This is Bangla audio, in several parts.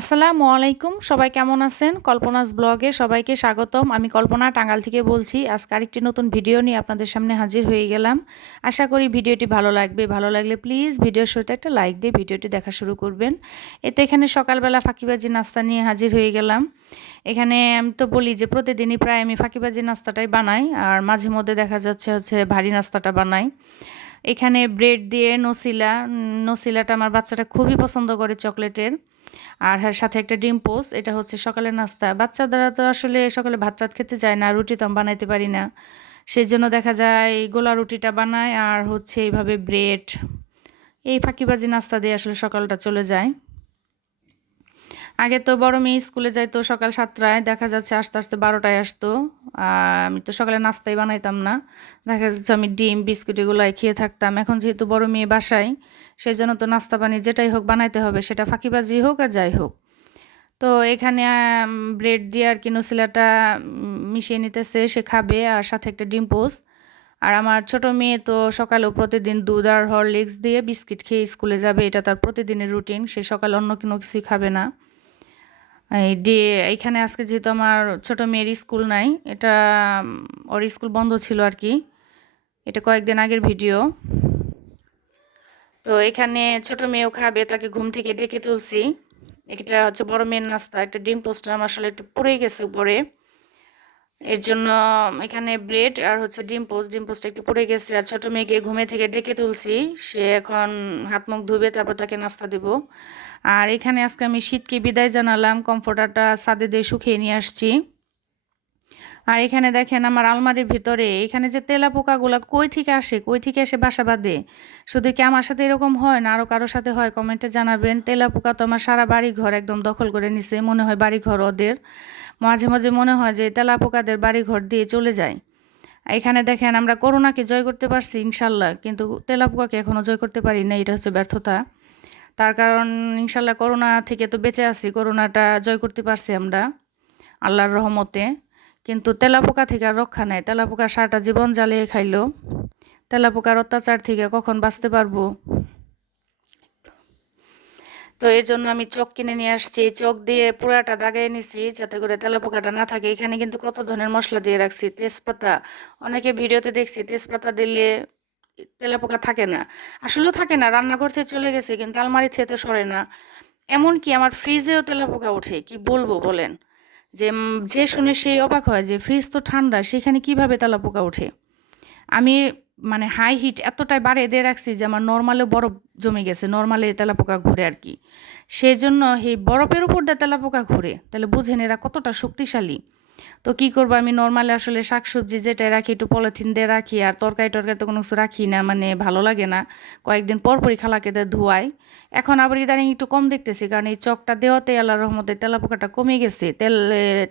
আসসালামু আলাইকুম, সবাই কেমন আছেন? কল্পনাস ব্লগে সবাইকে স্বাগতম। আমি কল্পনা টাঙ্গাল থেকে বলছি, আজকে আরেকটি নতুন ভিডিও নিয়ে আপনাদের সামনে হাজির হয়ে গেলাম। আশা করি ভিডিওটি ভালো লাগবে। ভালো লাগলে প্লিজ ভিডিওর শুরুতে একটা লাইক দিয়ে ভিডিওটি দেখা শুরু করবেন। এ তো এখানে সকালবেলা ফাঁকিবাজি নাস্তা নিয়ে হাজির হয়ে গেলাম। এখানে আমি তো বলি যে প্রতিদিনই প্রায় আমি ফাঁকিবাজি নাস্তাটাই বানাই, আর মাঝে মধ্যে দেখা যাচ্ছে হচ্ছে ভারী নাস্তাটা বানাই। এখানে ব্রেড দিয়ে নসিলা, নসিলাটা আমার বাচ্চাটা খুবই পছন্দ করে চকলেটের। আর হ্যাঁ সাথে একটা ডিম পোস্ট, এটা হচ্ছে সকালের নাস্তা। বাচ্চা দ্বারা তো আসলে সকালে ভাত চাত খেতে যায় না, রুটি তো বানাইতে পারি না। সেই জন্য দেখা যায় গোলা রুটিটা বানায় আর হচ্ছে এইভাবে ব্রেড, এই ফাঁকিবাজি নাস্তা দিয়ে আসলে সকালটা চলে যায়। আগে তো বড় মেয়ে স্কুলে যাইতো সকাল সাতটায়, দেখা যাচ্ছে আস্তে আস্তে বারোটায় আসতো। আমি তো সকালে নাস্তাই বানাইতাম না। দেখা যাচ্ছে আমি ডিম, বিস্কুট এগুলাই খেয়ে থাকতাম। এখন যেহেতু বড় মেয়ে বাসায় সেই জন্য তো নাস্তা পানি যেটাই হোক বানাইতে হবে, সেটা ফাঁকিবাজি হোক আর যাই হোক। তো এখানে ব্রেড দিয়ে আর কি নসিলাটা মিশিয়ে নিতেছে, সে খাবে আর সাথে একটা ডিম পোস্ট আর আমার ছোট মেয়ে তো সকালেও প্রতিদিন দুধ আর হরলিক্স দিয়ে বিস্কিট খেয়ে স্কুলে যাবে, এটা তার প্রতিদিনের রুটিন। সে সকালে অন্য কোনো কিছুই খাবে না। এই ডে এইখানে আজকে যেহেতু আমার ছোট মেয়ের স্কুল নাই, এটা ওর স্কুল বন্ধ ছিল আর কি। এটা কয়েকদিন আগের ভিডিও। তো এখানে ছোট মেয়েও খাবে, তাকে ঘুম থেকে ডেকে তুলছি। এটা হচ্ছে বড় মেয়ের নাস্তা, একটা ডিম পোস্টার আসলে একটু পড়ে গেছে উপরে। এর জন্য এখানে ব্রেড আর হচ্ছে ডিম পোস্ট, ডিম পোস্টটা একটু পড়ে গেছে। আর ছোট মেয়েকে ঘুমে থেকে ডেকে তুলছি। সে এখন হাত মুখ ধুবে, তারপর তাকে নাস্তা দেব। আর এখানে আজকে আমি শীতকে বিদায় জানালাম কমফোর্টারটা সাদে দিয়ে শুকিয়ে নিয়ে আসছি। আর এখানে দেখেন আমার আলমারির ভিতরে, এখানে যে তেলা পোকাগুলো কই থেকে আসে, কই থেকে এসে বাসা বাঁধে? শুধু কি আমার সাথে এরকম হয় না আরও কারোর সাথে হয়? কমেন্টে জানাবেন। তেলা পোকা তো আমার সারা বাড়ি ঘর একদম দখল করে নিছে, মনে হয় বাড়ি ঘর ওদের। মাঝে মাঝে মনে হয় যে তেলা পোকাদের বাড়ি ঘর দিয়ে চলে যায়। এখানে দেখেন আমরা করোনাকে জয় করতে পারছি ইনশাল্লাহ, কিন্তু তেলা পোকাকে এখনও জয় করতে পারি না এটা হচ্ছে ব্যর্থতা। তার কারণ ইনশাল্লাহ করোনা থেকে তো বেঁচে আছি করোনাটা জয় করতে পারছি আমরা, আল্লাহর রহমতে। কিন্তু তেলাপোকা থেকে আর রক্ষা নেই। তেলাপোকা সারাটা জীবন জ্বালিয়ে খাইলো। তেলাপোকার অত্যাচার থেকে কখন বাঁচতে পারব? তো এর জন্য আমি চক কিনে নিয়ে আসছি। চক দিয়ে পুরাটা দাগাই নিছি যাতে করে তেলাপোকাটা না থাকে। এখানে কিন্তু কত ধরনের মশলা দিয়ে রাখছি? তেজপাতা। অনেকে ভিডিওতে দেখছি তেজপাতা দিলে তেলাপোকা থাকে না। আসলেও থাকে না, রান্নাঘর থেকে চলে গেছে, কিন্তু আলমারি থেকে তো সরে না। এমনকি আমার ফ্রিজেও তেলাপোকা ওঠে, কি বলব বলেন? যে যে শুনে সেই অবাক হয় যে, ফ্রিজ তো ঠান্ডা, সেখানে কীভাবে তেলা পোকা ওঠে? আমি মানে হাই হিট এতটাই বাড়ে দিয়ে রাখছি যে, আমার নর্মালে বরফ জমে গেছে, নর্মালে তেলা পোকা ঘুরে আর কি। সেই জন্য এই বরফের উপর দিয়ে তেলা পোকা ঘুরে, তাহলে বুঝেন এরা কতটা শক্তিশালী। তো কি করব? আমি নর্মালি আসলে শাকসবজি যেটা রাখি, একটু পলিথিন দিয়ে রাখি, আর তরকারি টরকারি তো কোনো কিছু রাখি না মানে ভালো লাগে না। কয়েকদিন পরপরই খালাকে দিয়ে ধোয়াই। এখন আবার ইদানিং একটু কম দেখতেছি, কারণ এই চকটা দেওয়াতে আল্লাহ রহমতে তেলা পোকাটা কমে গেছে। তেল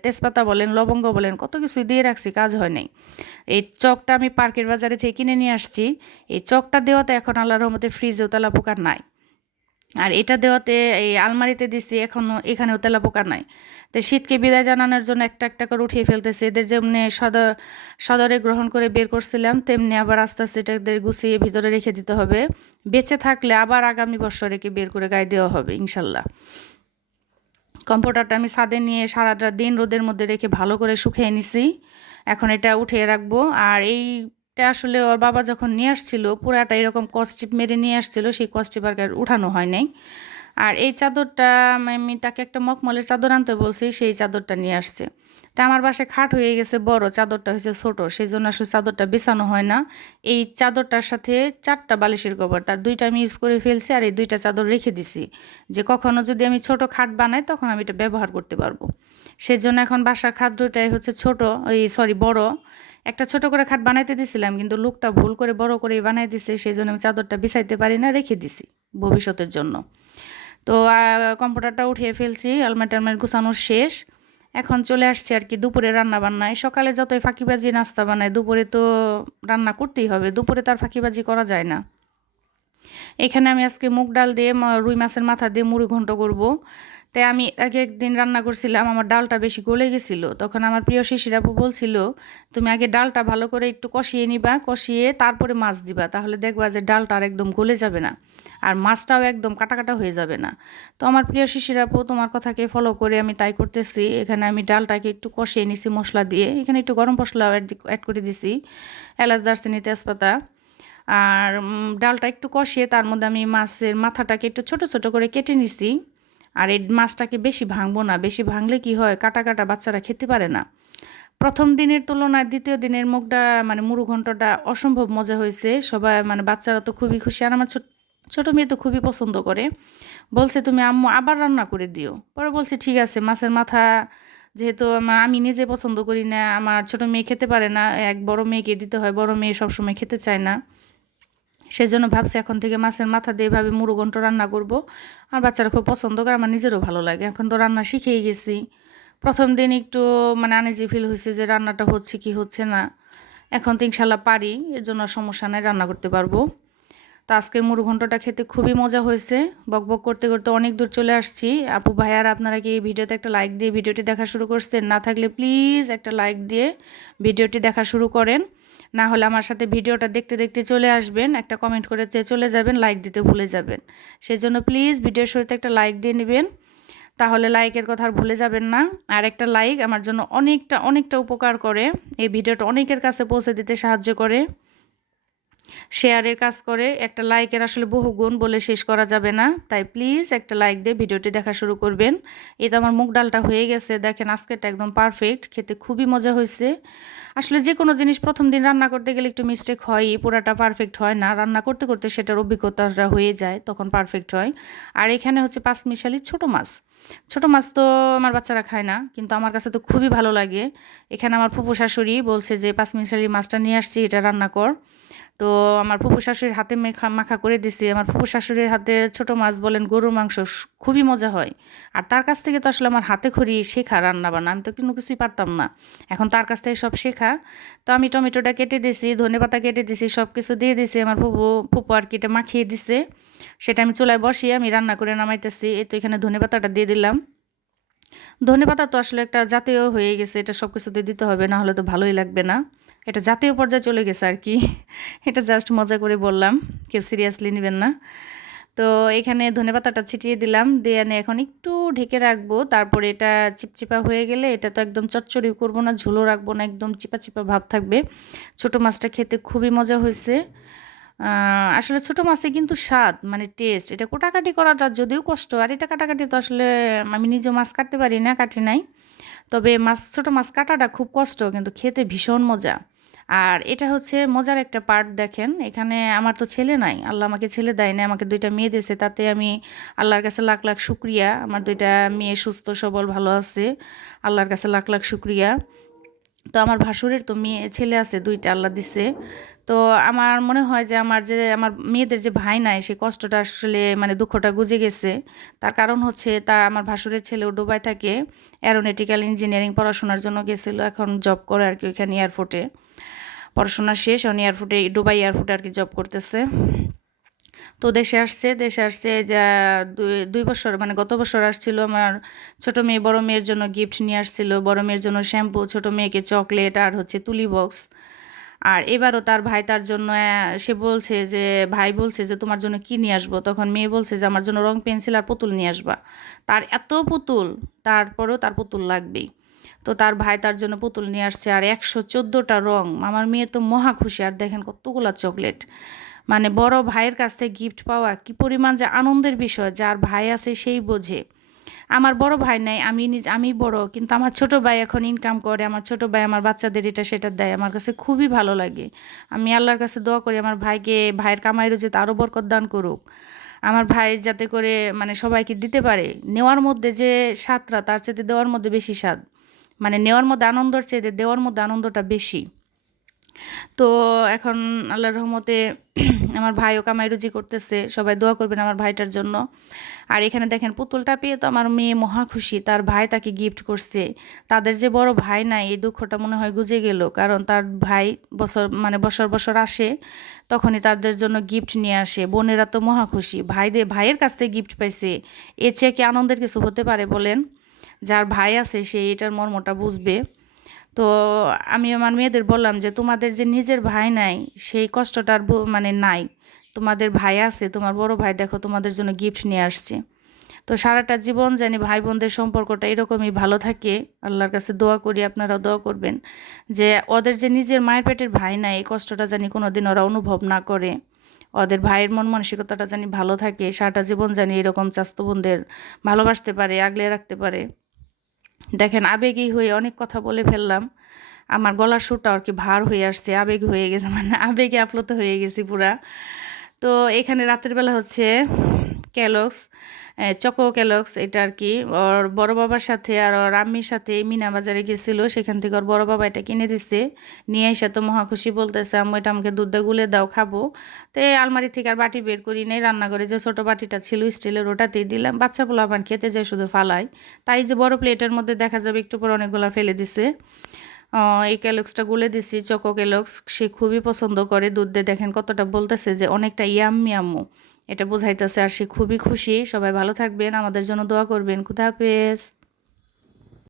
তেজপাতা বলেন, লবঙ্গ বলেন, কত কিছুই দিয়ে রাখছি, কাজ হয় নাই। এই চকটা আমি পার্কের বাজারে থেকে কিনে নিয়ে আসছি। এই চকটা দেওয়াতে এখন আল্লাহ রহমতে ফ্রিজেও তেলা পোকা নাই। আর এটা দেওয়াতে এই আলমারিতে দিছি এখনও এখানেও তেলা পোকা নাই। তো শীতকে বিদায় জানানোর জন্য একটা একটা করে উঠিয়ে ফেলতেছে। এদের যেমনি সদর, সদরে গ্রহণ করে বের করছিলাম, তেমনি আবার আস্তে আস্তে এটাদের গুছিয়ে ভিতরে রেখে দিতে হবে। বেঁচে থাকলে আবার আগামী বছর রেখে বের করে গায়ে দেওয়া হবে, ইনশাল্লাহ। কম্পিউটারটা আমি ছাদে নিয়ে সারাটা দিন রোদের মধ্যে রেখে ভালো করে শুকিয়ে নিছি। এখন এটা উঠিয়ে রাখব। আর এই এটা আসলে ওর বাবা যখন নিয়ে আসছিল, পুরাটা এরকম কস্টিপ মেরে নিয়ে আসছিল, সেই কস্টিপ আর উঠানো হয় নাই। আর এই চাদরটা আমি তাকে একটা মকমলের চাদর আনতে বলছি, সেই চাদরটা নিয়ে আসছে। তা আমার বাসায় খাট হয়ে গেছে, বড় চাদরটা হয়েছে ছোট, সেই জন্য আসলে চাদরটা বেছানো হয় না। এই চাদরটার সাথে চারটা বালিশের কভার, তার দুইটা আমি ইউজ করে ফেলছি আর এই দুইটা চাদর রেখে দিছি। যে কখনো যদি আমি ছোট খাট বানাই, তখন আমি এটা ব্যবহার করতে পারব। সেজন্য এখন বাসার খাদ্যটাই হচ্ছে ছোট ওই সরি বড়। একটা ছোট করে খাট বানাইতে দিছিলাম, কিন্তু লুকটা ভুল করে বড় করে বানাই দিছে সেই জন্য আমি চাদরটা বিছাইতে পারি না, রেখে দিছি ভবিষ্যতের জন্য। তো কম্পিউটারটা উঠিয়ে ফেলছি, আলমারি টালমারি গুছানোর শেষ। এখন চলে আসছে আর কি দুপুরে রান্না বান্নায় সকালে যতই ফাঁকিবাজি নাস্তা বানায় দুপুরে তো রান্না করতেই হবে, দুপুরে তার ফাঁকিবাজি করা যায় না। এখানে আমি আজকে মুগ ডাল দিয়ে রুই মাছের মাথা দিয়ে মুড়ি ঘন্ট করব। তাই আমি আগে একদিন রান্না করছিলাম, আমার ডালটা বেশি গলে গেছিল। তখন আমার প্রিয় শিশির আপু বলছিল, তুমি আগে ডালটা ভালো করে একটু কষিয়ে নিবা, কষিয়ে তারপরে মাছ দিবা, তাহলে দেখবা যে ডালটা আর একদম গলে যাবে না, আর মাছটাও একদম কাটা কাটা হয়ে যাবে না। তো আমার প্রিয় শিশির আপু তোমার কথাকে ফলো করে আমি তাই করতেছি। এখানে আমি ডালটাকে একটু কষিয়ে নিছি মশলা দিয়ে। এখানে একটু গরম মশলা অ্যাড করে দিছি, এলাচ, দারচিনি, তেজপাতা। আর ডালটা একটু কষিয়ে তার মধ্যে আমি মাছের মাথাটাকে একটু ছোট ছোট করে কেটে নিছি। আর এই মাছটাকে বেশি ভাঙবো না, বেশি ভাঙলে কি হয়, কাটা কাটা বাচ্চারা খেতে পারে না। প্রথম দিনের তুলনায় দ্বিতীয় দিনের মুখটা মানে মুড়ু ঘন্টটা অসম্ভব মজা হয়েছে। সবাই মানে বাচ্চারা তো খুবই খুশি, আর আমার ছোট মেয়ে তো খুবই পছন্দ করে। বলছে, তুমি আম্মু আবার রান্না করে দিও। পরে বলছে, ঠিক আছে, মাছের মাথা যেহেতু আমি নিজে পছন্দ করি না, আমার ছোট মেয়ে খেতে পারে না, এক বড় মেয়েকে দিতে হয়, বড় মেয়ে সবসময় খেতে চায় না। সেজন্য ভাবছি এখন থেকে মাছের মাথা দিয়ে এভাবে মুড়োঘণ্ট রান্না করব। আর বাচ্চারা খুব পছন্দ করে, আমার নিজেরও ভালো লাগে। এখন তো রান্না শিখেই গেছি। প্রথম দিন একটু মানে আনিজি ফিল হয়েছে যে রান্নাটা হচ্ছে কি হচ্ছে না। এখন তো ইনশাল্লাহ পারি, এর জন্য সমস্যা নেই, রান্না করতে পারব। তো আজকের মুড়ঘণ্টটা খেতে খুবই মজা হয়েছে। বক বক করতে করতে অনেক দূর চলে আসছি। আপু ভাইয়ার আপনারা কি এই ভিডিওতে একটা লাইক দিয়ে ভিডিওটি দেখা শুরু করছেন? না থাকলে প্লিজ একটা লাইক দিয়ে ভিডিওটি দেখা শুরু করেন। না হলে আমার সাথে ভিডিওটা দেখতে দেখতে চলে আসবেন, একটা কমেন্ট করে চলে যাবেন লাইক দিতে ভুলে যাবেন। সেই জন্য প্লিজ ভিডিওর শুরুতে একটা লাইক দিয়ে নেবেন, তাহলে লাইকের কথা আর ভুলে যাবেন না। আর একটা লাইক আমার জন্য অনেকটা অনেকটা উপকার করে, এই ভিডিওটা অনেকের কাছে পৌঁছে দিতে সাহায্য করে। শেয়ারের কাজ করে, একটা লাইকের আসলে বহু গুণ বলে শেষ করা যাবে না। তাই প্লিজ একটা লাইক দিয়ে ভিডিওটি দেখা শুরু করবেন। এই তো আমার মুগ ডালটা হয়ে গেছে। দেখেন আজকেরটা একদম পারফেক্ট খেতে খুবই মজা হয়েছে। আসলে যে কোনো জিনিস প্রথম দিন রান্না করতে গেলে একটু মিস্টেক হয় পুরাটা পারফেক্ট হয় না। রান্না করতে করতে সেটার অভিজ্ঞতাটা হয়ে যায়, তখন পারফেক্ট হয়। আর এখানে হচ্ছে পাঁচ মিশালি ছোটো মাছ। ছোটো মাছ তো আমার বাচ্চারা খায় না, কিন্তু আমার কাছে তো খুবই ভালো লাগে। এখানে আমার ফুপু শাশুড়ি বলছে যে পাঁচ মিশালি মাছটা নিয়ে আসছি, এটা রান্না কর। তো আমার ফুপু শাশুড়ির হাতে মেখা, মাখা করে দিছি। আমার ফুপু শাশুড়ির হাতে ছোট মাছ বলেন, গরুর মাংস খুবই মজা হয়। আর তার কাছ থেকে তো আসলে আমার হাতে খড়ি শেখা রান্না বান্না, আমি তো কোনো কিছুই পারতাম না। এখন তার কাছ থেকে সব শেখা। তো আমি টমেটোটা কেটে দিছি, ধনে পাতা কেটে দিছি, সব কিছু দিয়ে দিছি। আমার ফুপু ফুপু আর কি এটা মাখিয়ে দিছে। সেটা আমি চুলায় বসিয়ে আমি রান্না করে নামাইতেছি। এই তো এখানে ধনে পাতাটা দিয়ে দিলাম। ধনে পাতা তো আসলে একটা জাতীয় হয়ে গেছে, এটা সব কিছুতে দিতে হবে, না হলে তো ভালোই লাগবে না। এটা জাতীয় পর্যায়ে চলে গেছে আর কি। এটা জাস্ট মজা করে বললাম, কেউ সিরিয়াসলি নেবেন না। তো এখানে ধনে পাতাটা ছিটিয়ে দিলাম, দিয়ে এখন একটু ঢেকে রাখব। তারপরে এটা চিপচিপা হয়ে গেলে এটা তো একদম চচ্চড়ি করব না ঝুলো রাখব না, একদম চিপা চিপা ভাব থাকবে। ছোটো মাছটা খেতে খুবই মজা হয়েছে। আসলে ছোটো মাছে কিন্তু স্বাদ মানে টেস্ট এটা কোটাকাটি করাটা যদিও কষ্ট, আর এটা কাটাকাটি তো আসলে আমি নিজেও মাছ কাটতে পারি না, কাটি নাই। তবে মাছ, ছোটো মাছ কাটাটা খুব কষ্ট, কিন্তু খেতে ভীষণ মজা। আর এটা হচ্ছে মজার একটা পার্ট দেখেন। এখানে আমার তো ছেলে নাই, আল্লাহ আমাকে ছেলে দেয় না আমাকে দুইটা মেয়ে দিয়েছে, তাতে আমি আল্লাহর কাছে লাখ লাখ শুক্রিয়া। আমার দুইটা মেয়ে সুস্থ, সবল, ভালো আছে, আল্লাহর কাছে লাখ লাখ শুক্রিয়া। তো আমার ভাসুরের তো মেয়ে, ছেলে আছে দুইটা, আল্লাহ দিছে। তো আমার মনে হয় যে আমার যে, আমার মেয়েদের যে ভাই নাই সেই কষ্টটা আসলে মানে দুঃখটা গুজে গেছে। তার কারণ হচ্ছে তা, আমার ভাসুরের ছেলেও ডুবাই থাকে অ্যারোনেটিক্যাল ইঞ্জিনিয়ারিং পড়াশোনার জন্য গেছিল, এখন জব করে আর কি ওইখানে এয়ারপোর্টে পড়াশোনা শেষ উনি এয়ারপোর্টে দুবাই এয়ারপোর্টে আর কি জব করতেছে। তো দেশে আসছে দেশে আসছে যা, দুই দুই বছর মানে গত বছর আসছিল আমার ছোট মেয়ে, বড় মেয়ের জন্য গিফট নিয়ে আসছিল। বড় মেয়ের জন্য শ্যাম্পু ছোট মেয়েকে চকলেট আর হচ্ছে তুলি বক্স আর এবারও তার ভাই তার জন্য সে বলছে যে, ভাই বলছে যে, তোমার জন্য কি নিয়ে আসব? তখন মেয়ে বলছে যে, আমার জন্য রং পেন্সিল আর পুতুল নিয়ে আসবা। তার এত পুতুল, তারপরেও তার পুতুল লাগবেই। তো তার ভাই তার জন্য পুতুল নিয়ে আসছে আর একশো চোদ্দোটা রং। আমার মেয়ে তো মহা খুশি, আর দেখেন কতগুলা চকলেট। মানে বড় ভাইয়ের কাছ থেকে গিফট পাওয়া, কি পরিমাণ যে আনন্দের বিষয়, যার ভাই আছে সেই বোঝে। আমার বড় ভাই নাই, আমি নিজ, আমি বড়, কিন্তু আমার ছোট ভাই এখন ইনকাম করে, আমার ছোট ভাই আমার বাচ্চাদের এটা সেটা দেয়, আমার কাছে খুবই ভালো লাগে। আমি আল্লাহর কাছে দোয়া করি, আমার ভাইকে, ভাইয়ের কামাই রোজে আরও বরকত দান করুক। আমার ভাই যাতে করে মানে সবাইকে দিতে পারে, নেওয়ার মধ্যে যে স্বাদটা তার চাইতে দেওয়ার মধ্যে বেশি স্বাদ। মানে নেওয়ার মধ্যে আনন্দর চেয়ে দেওয়ার মধ্যে আনন্দটা বেশি। তো এখন আল্লাহর রহমতে আমার ভাইও কামাই রুজি করতেছে, সবাই দোয়া করবেন আমার ভাইটার জন্য। আর এখানে দেখেন পুতুলটা পেয়ে তো আমার মেয়ে মহা খুশি, তার ভাই তাকে গিফট করছে। তাদের যে বড় ভাই নাই, এই দুঃখটা মনে হয় গুজে গেল, কারণ তার ভাই বছর মানে বছর বছর আসে, তখনই তাদের জন্য গিফট নিয়ে আসে। বোনেরা তো মহা খুশি ভাইদের ভাইয়ের কাছ থেকে গিফট পাইছে, এর চেয়ে কি আনন্দের কিছু হতে পারে বলেন? যার ভাই আছে, সে এটার মর্মটা বুঝবে। তো আমি আমার মেয়েদের বললাম যে, তোমাদের যে নিজের ভাই নাই, সেই কষ্টটা আর মানে নাই। তোমাদের ভাই আছে, তোমার বড় ভাই দেখো, তোমাদের জন্য গিফট নিয়ে আসছে। তো সারাটা জীবন জানি ভাই বোনদের সম্পর্কটা এরকমই ভালো থাকে। আল্লাহর কাছে দোয়া করি, আপনারাও দোয়া করবেন যে, ওদের যে নিজের মায়ের পেটের ভাই নাই, এই কষ্টটা জানি কোনোদিন ওরা অনুভব না করে। ওদের ভাইয়ের মন মানসিকতাটা জানি ভালো থাকে, সারাটা জীবন জানি এরকম চাস্ত বোনদের ভালোবাসতে পারে, আগলে রাখতে পারে। দেখেন, আবেগী হয়ে অনেক কথা বলে ফেললাম। আমার গলার সুরটা আর কি ভার হয়ে আসছে, আবেগ হয়ে গেছে মানে আবেগে আপ্লুত হয়ে গেছি পুরা। তো এখানে রাতের বেলা হচ্ছে ক্যালক্স চকো ক্যালক্স এটা আর কি। ওর বড় বাবার সাথে আর ওর আম্মির সাথে মিনা বাজারে গেছিল, সেখান থেকে ওর বড় বাবা এটা কিনে দিছে। নিয়ে এসে তো মহা খুশি বলতেছে, আম্মু, এটা আমাকে দুধে গুলে দাও, খাব। তো আলমারি থেকে আর বাটি বের করি নেই রান্নাঘরে যে ছোটো বাটিটা ছিল স্টিলের ওটাতেই দিলাম। বাচ্চা পোলাপান খেতে যায় শুধু ফালাই তাই যে বড় প্লেটের মধ্যে দেখা যাবে একটু পর অনেকগুলো ফেলে দিছে। এই ক্যালক্সটা গুলে দিছি চকো ক্যালক্স সে খুবই পছন্দ করে। দুধ দিয়ে দেখেন কতটা বলতেছে যে অনেকটা ইয়াম্মি আম্মু। এটা বোঝাইতেছে আর সে খুবই খুশি। সবাই ভালো থাকবেন, আমাদের জন্য দোয়া করবেন। খুদা হাফেজ।